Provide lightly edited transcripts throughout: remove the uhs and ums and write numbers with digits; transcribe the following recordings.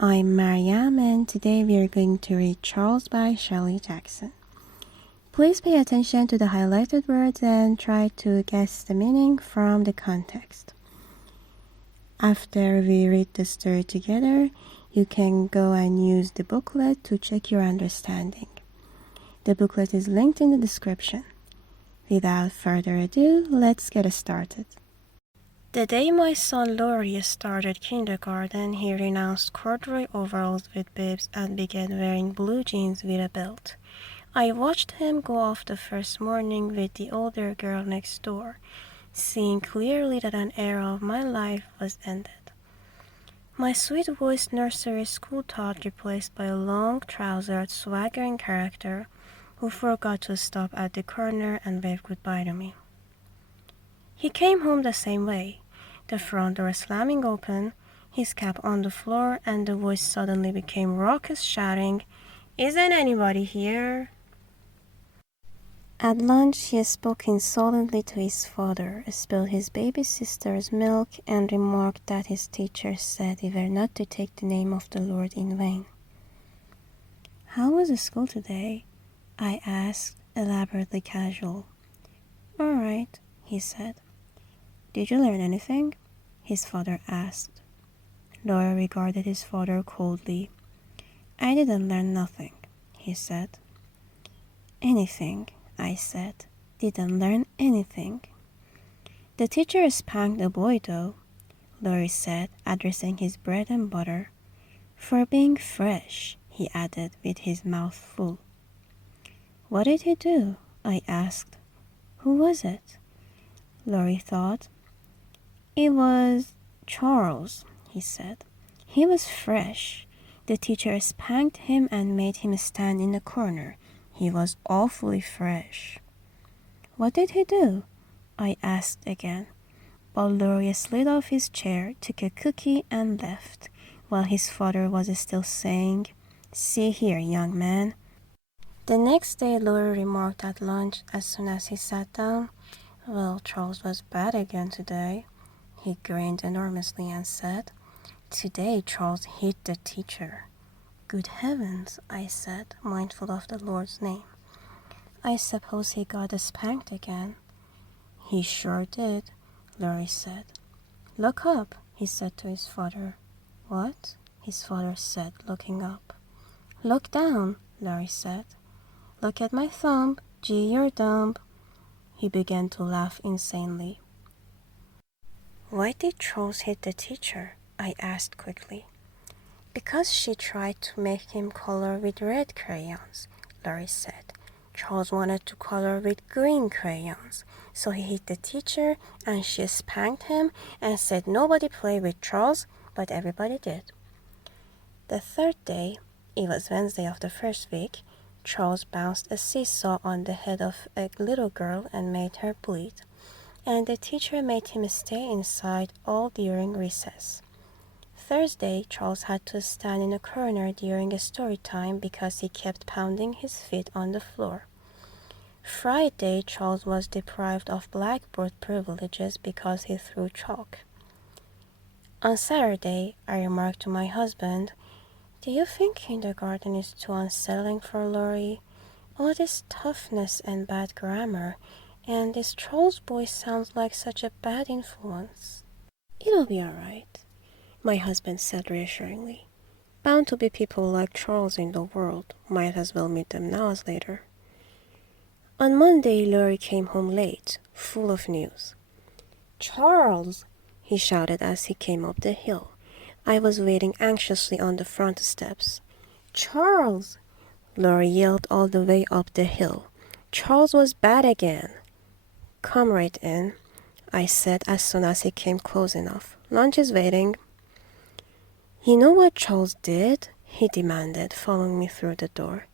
I'm Mariam, and today we are going to read Charles by Shirley Jackson. Please pay attention to the highlighted words and try to guess the meaning from the context. After we read the story together, you can go and use the booklet to check your understanding. The booklet is linked in the description. Without further ado, let's get started. The day my son Laurie started kindergarten, he renounced corduroy overalls with bibs and began wearing blue jeans with a belt. I watched him go off the first morning with the older girl next door, seeing clearly that an era of my life was ended. My sweet-voiced nursery school taught replaced by a long-trousered, swaggering character who forgot to stop at the corner and wave goodbye to me. He came home the same way, the front door slamming open, his cap on the floor, and the voice suddenly became raucous, shouting, "Isn't anybody here?" At lunch, he spoke insolently to his father, spilled his baby sister's milk, and remarked that his teacher said we were not to take the name of the Lord in vain. "How was the school today?" I asked, elaborately casual. "All right," he said. "Did you learn anything?" his father asked. Laurie regarded his father coldly. "I didn't learn nothing," he said. "Anything," I said. "Didn't learn anything." "The teacher spanked the boy, though," Laurie said, addressing his bread and butter. "For being fresh," he added with his mouth full. "What did he do?" I asked. "Who was it?" Laurie thought. "It was Charles," he said. "He was fresh. The teacher spanked him and made him stand in the corner. He was awfully fresh." "What did he do?" I asked again. But Laurie slid off his chair, took a cookie, and left, while his father was still saying, "See here, young man." The next day, Laurie remarked at lunch as soon as he sat down, "Well, Charles was bad again today." He grinned enormously and said, "Today Charles hit the teacher." "Good heavens," I said, mindful of the Lord's name. "I suppose he got spanked again." "He sure did," Laurie said. "Look up," he said to his father. "What?" his father said, looking up. "Look down," Laurie said. "Look at my thumb. Gee, you're dumb." He began to laugh insanely. "Why did Charles hit the teacher?" I asked quickly. "Because she tried to make him color with red crayons," Laurie said. "Charles wanted to color with green crayons, so he hit the teacher and she spanked him and said nobody play with Charles, but everybody did." The third day, it was Wednesday of the first week, Charles bounced a seesaw on the head of a little girl and made her bleed, and the teacher made him stay inside all during recess. Thursday, Charles had to stand in a corner during a story time because he kept pounding his feet on the floor. Friday, Charles was deprived of blackboard privileges because he threw chalk. On Saturday, I remarked to my husband, "Do you think kindergarten is too unsettling for Laurie? All this toughness and bad grammar, and this Charles boy sounds like such a bad influence." "It'll be all right," my husband said reassuringly. "Bound to be people like Charles in the world. Might as well meet them now as later." On Monday, Laurie came home late, full of news. "Charles!" he shouted as he came up the hill. I was waiting anxiously on the front steps. "Charles!" Laurie yelled all the way up the hill. "Charles was bad again." "Come right in," I said as soon as he came close enough. "Lunch is waiting." "You know what Charles did?" he demanded, following me through the door.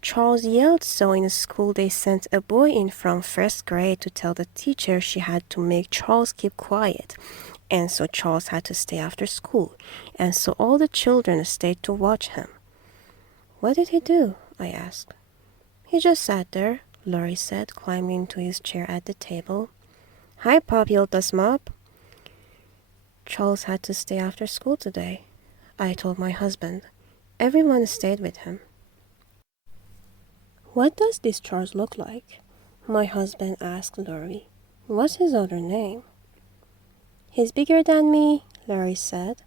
"Charles yelled so in school they sent a boy in from first grade to tell the teacher she had to make Charles keep quiet. And so Charles had to stay after school, and so all the children stayed to watch him." "What did he do?" I asked. "He just sat there," Laurie said, climbing into his chair at the table. "Hi, Pop, you das mop." "Charles had to stay after school today." I told my husband. Everyone stayed with him. What does this Charles look like? My husband asked Laurie. What's his other name? He's bigger than me, Laurie said,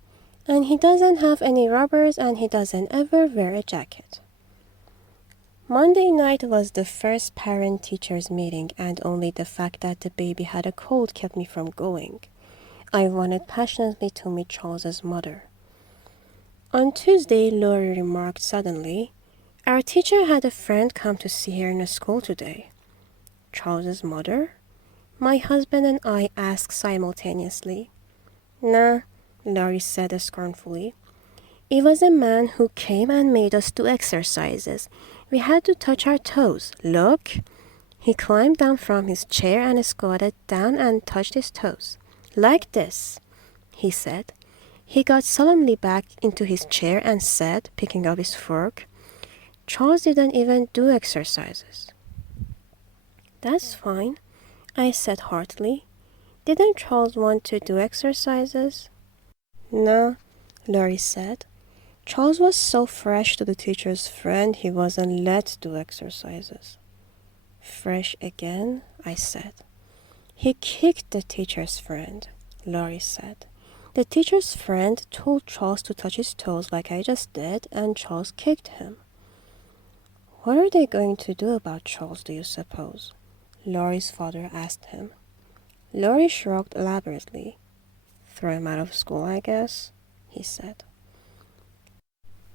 and he doesn't have any rubbers and he doesn't ever wear a jacket. Monday night was the first parent-teachers meeting, and only the fact that the baby had a cold kept me from going. I wanted passionately to meet Charles's mother. On Tuesday, Laurie remarked suddenly, Our teacher had a friend come to see her in the school today. Charles's mother? My husband and I asked simultaneously. Nah, Laurie said scornfully. It was a man who came and made us do exercises. We had to touch our toes. Look! He climbed down from his chair and squatted down and touched his toes. Like this, he said. He got solemnly back into his chair and said, picking up his fork, Charles didn't even do exercises. That's fine, I said heartily. Didn't Charles want to do exercises? No, Laurie said. Charles was so fresh to the teacher's friend he wasn't let do exercises. Fresh again, I said. He kicked the teacher's friend, Laurie said. The teacher's friend told Charles to touch his toes like I just did, and Charles kicked him. What are they going to do about Charles, do you suppose? Laurie's father asked him. Laurie shrugged elaborately. Throw him out of school, I guess, he said.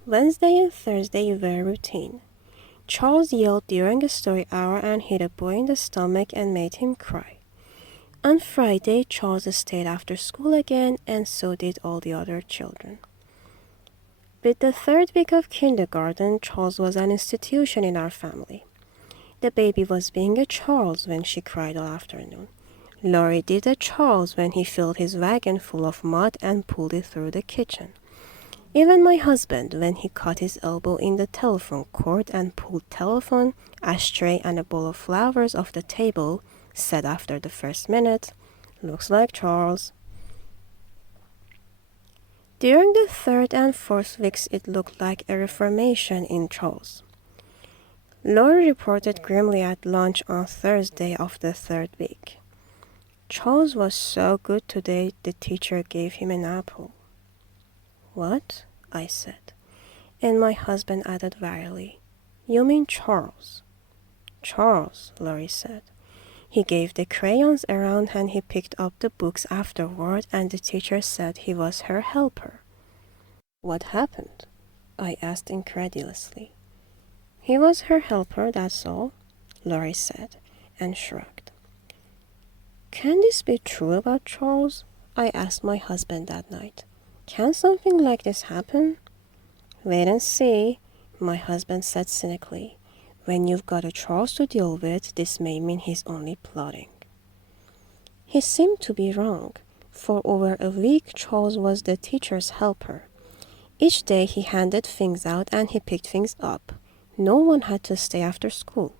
Wednesday and Thursday were routine. Charles yelled during a story hour and hit a boy in the stomach and made him cry. On Friday, Charles stayed after school again, and so did all the other children. With the third week of kindergarten, Charles was an institution in our family. The baby was being a Charles when she cried all afternoon. Laurie did a Charles when he filled his wagon full of mud and pulled it through the kitchen. Even my husband, when he caught his elbow in the telephone cord and pulled telephone, ashtray, and a bowl of flowers off the table, said after the first minute, Looks like Charles. During the third and fourth weeks, it looked like a reformation in Charles. Laurie reported grimly at lunch on Thursday of the third week. Charles was so good today, the teacher gave him an apple. What? I said. And my husband added wearily, You mean Charles? Charles, Laurie said. He gave the crayons around and he picked up the books afterward, and the teacher said he was her helper. What happened? I asked incredulously. He was her helper, that's all, Laurie said, and shrugged. Can this be true about Charles? I asked my husband that night. Can something like this happen? Wait and see, my husband said cynically. When you've got a Charles to deal with, this may mean he's only plotting. He seemed to be wrong. For over a week, Charles was the teacher's helper. Each day he handed things out and he picked things up. No one had to stay after school.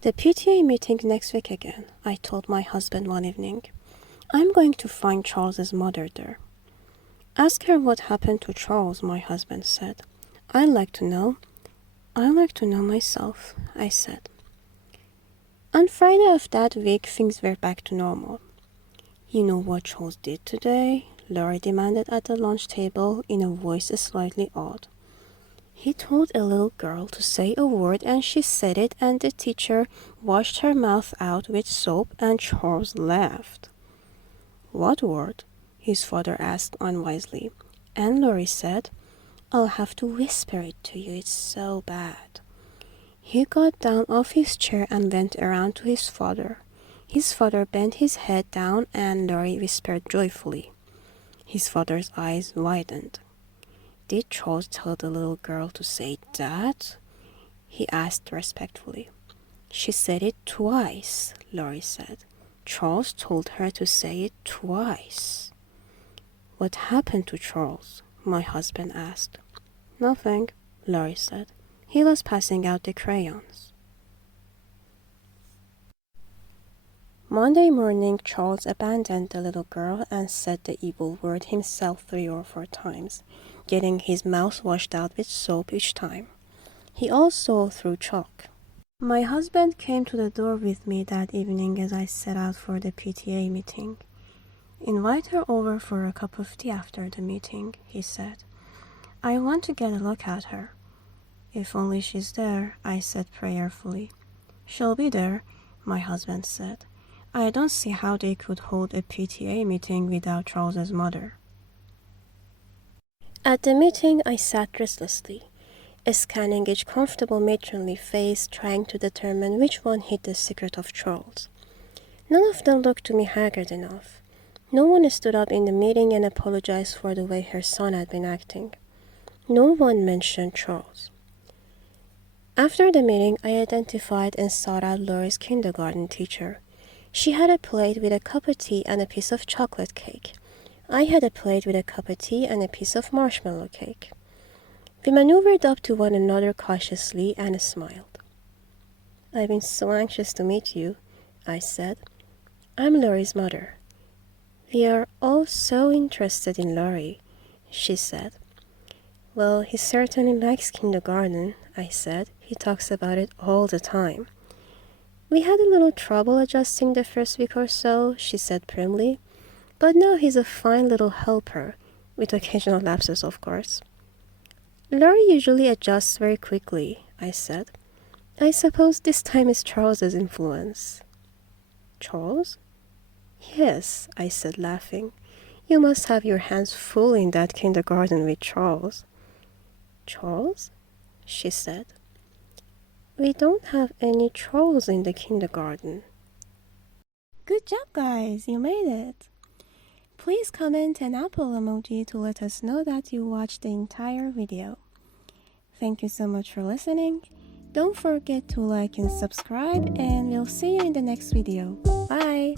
The PTA meeting next week again, I told my husband one evening. I'm going to find Charles's mother there. Ask her what happened to Charles, my husband said. I'd like to know. I'd like to know myself, I said. On Friday of that week, things were back to normal. You know what Charles did today? Laurie demanded at the lunch table in a voice slightly awed. He told a little girl to say a word and she said it, and the teacher washed her mouth out with soap and Charles laughed. What word? His father asked unwisely, and Laurie said, I'll have to whisper it to you, it's so bad. He got down off his chair and went around to his father. His father bent his head down and Laurie whispered joyfully. His father's eyes widened. Did Charles tell the little girl to say that? He asked respectfully. She said it twice, Laurie said. Charles told her to say it twice. What happened to Charles? My husband asked. Nothing, Laurie said. He was passing out the crayons. Monday morning, Charles abandoned the little girl and said the evil word himself 3 or 4 times. getting his mouth washed out with soap each time. He also threw chalk. My husband came to the door with me that evening as I set out for the PTA meeting. "Invite her over for a cup of tea after the meeting," he said. "I want to get a look at her." "If only she's there," I said prayerfully. "She'll be there," my husband said. "I don't see how they could hold a PTA meeting without Charles's mother." At the meeting, I sat restlessly, scanning each comfortable matronly face, trying to determine which one hid the secret of Charles. None of them looked to me haggard enough. No one stood up in the meeting and apologized for the way her son had been acting. No one mentioned Charles. After the meeting, I identified and sought out Laurie's kindergarten teacher. She had a plate with a cup of tea and a piece of chocolate cake. I had a plate with a cup of tea and a piece of marshmallow cake. We maneuvered up to one another cautiously and smiled. "I've been so anxious to meet you," I said. "I'm Laurie's mother." "We are all so interested in Laurie," she said. "Well, he certainly likes kindergarten," I said. "He talks about it all the time." "We had a little trouble adjusting the first week or so," she said primly. "But now he's a fine little helper, with occasional lapses, of course." "Laurie usually adjusts very quickly," I said. "I suppose this time is Charles's influence." "Charles?" "Yes," I said, laughing. "You must have your hands full in that kindergarten with Charles." "Charles?" she said. "We don't have any Charles in the kindergarten." Good job, guys! You made it! Please comment an apple emoji to let us know that you watched the entire video. Thank you so much for listening. Don't forget to like and subscribe, and we'll see you in the next video. Bye!